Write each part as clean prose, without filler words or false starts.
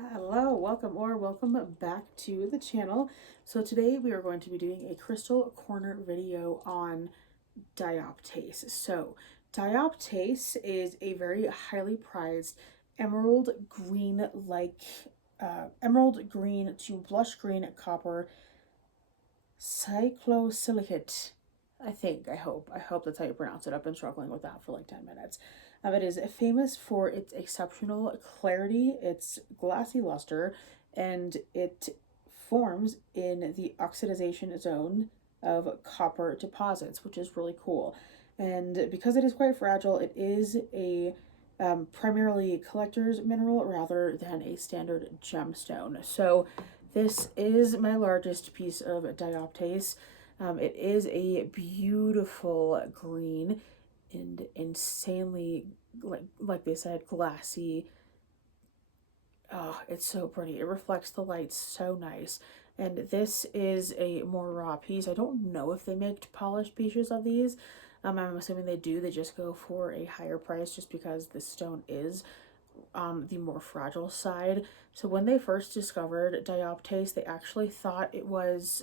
Hello, welcome back to the channel. So today we are going to be doing a crystal corner video on Dioptase. So Dioptase is a very highly prized emerald green emerald green to blush green copper cyclosilicate. I hope that's how you pronounce it. I've been struggling with that for like 10 minutes. It is famous for its exceptional clarity, its glassy luster, and it forms in the oxidization zone of copper deposits, which is really cool. And because it is quite fragile, it is a primarily collector's mineral rather than a standard gemstone. So this is my largest piece of dioptase. It is a beautiful green and insanely, like they said, glassy. Oh, it's so pretty. It reflects the light so nice. And this is a more raw piece. I don't know if they make polished pieces of these. I'm assuming they do. They just go for a higher price just because this stone is the more fragile side. So when they first discovered dioptase, they actually thought it was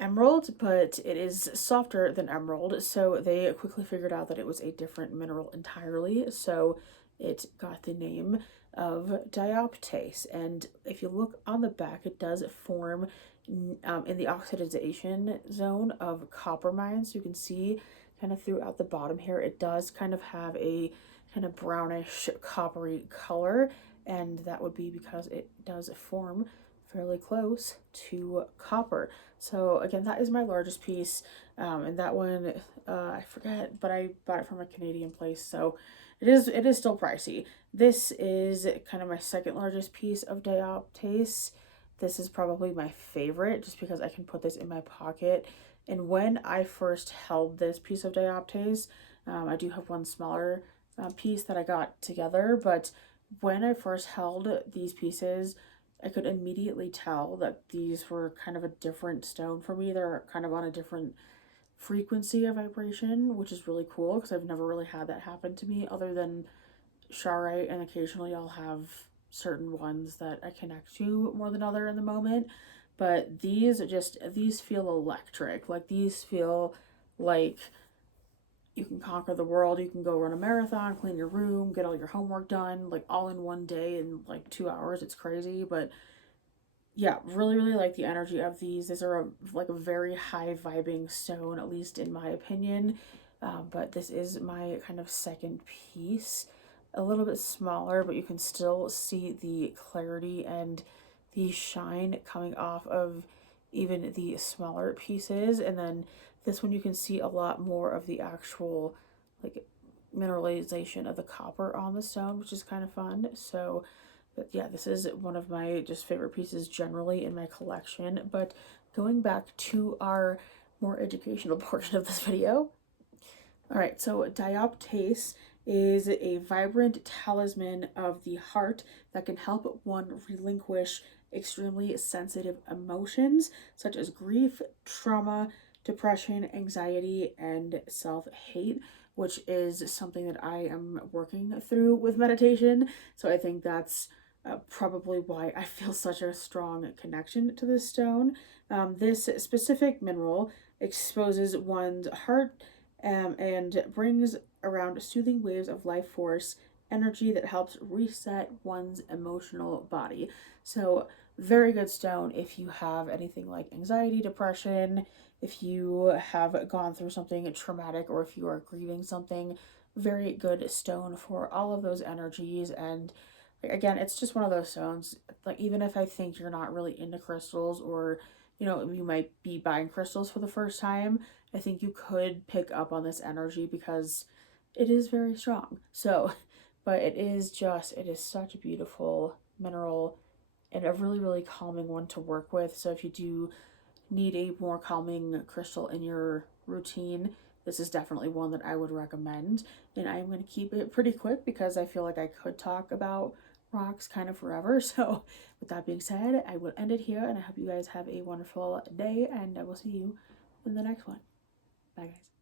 emerald, but it is softer than emerald. So they quickly figured out that it was a different mineral entirely. So it got the name of dioptase. And if you look on the back, it does form in the oxidization zone of copper mines. You can see kind of throughout the bottom here, it does kind of have a kind of brownish coppery color, and that would be because it does form fairly close to copper. So again, that is my largest piece, and that one I forget, but I bought it from a Canadian place, so it is still pricey. This is kind of my second largest piece of dioptase. This is probably my favorite just because I can put this in my pocket. And when I first held this piece of dioptase, I do have one smaller piece that I got together, but when I first held these pieces, I could immediately tell that these were kind of a different stone for me. They're kind of on a different frequency of vibration, which is really cool because I've never really had that happen to me other than Charoite, and occasionally I'll have certain ones that I connect to more than other in the moment. But these feel electric. Like these feel like you can conquer the world. You can go run a marathon, clean your room, get all your homework done, like all in one day in like 2 hours. It's crazy, but yeah, really like the energy of these. These are like a very high vibing stone, at least in my opinion. But this is my kind of second piece, a little bit smaller, but you can still see the clarity and the shine coming off of even the smaller pieces. And then this one you can see a lot more of the actual like mineralization of the copper on the stone, which is kind of fun. So but yeah, this is one of my just favorite pieces generally in my collection. But going back to our more educational portion of this video. All right, so dioptase is a vibrant talisman of the heart that can help one relinquish extremely sensitive emotions such as grief, trauma, depression, anxiety, and self-hate, which is something that I am working through with meditation. So I think that's probably why I feel such a strong connection to this stone. This specific mineral exposes one's heart and brings around soothing waves of life force energy that helps reset one's emotional body. So very good stone if you have anything like anxiety, depression, if you have gone through something traumatic, or if you are grieving something. Very good stone for all of those energies. And again, it's just one of those stones, like even if I think you're not really into crystals, or you might be buying crystals for the first time, I think you could pick up on this energy because it is very strong. So, but it is such a beautiful mineral and a really calming one to work with. So if you do need a more calming crystal in your routine, this is definitely one that I would recommend. And I'm going to keep it pretty quick because I feel like I could talk about rocks kind of forever. So with that being said, I will end it here, and I hope you guys have a wonderful day, and I will see you in the next one. Bye guys.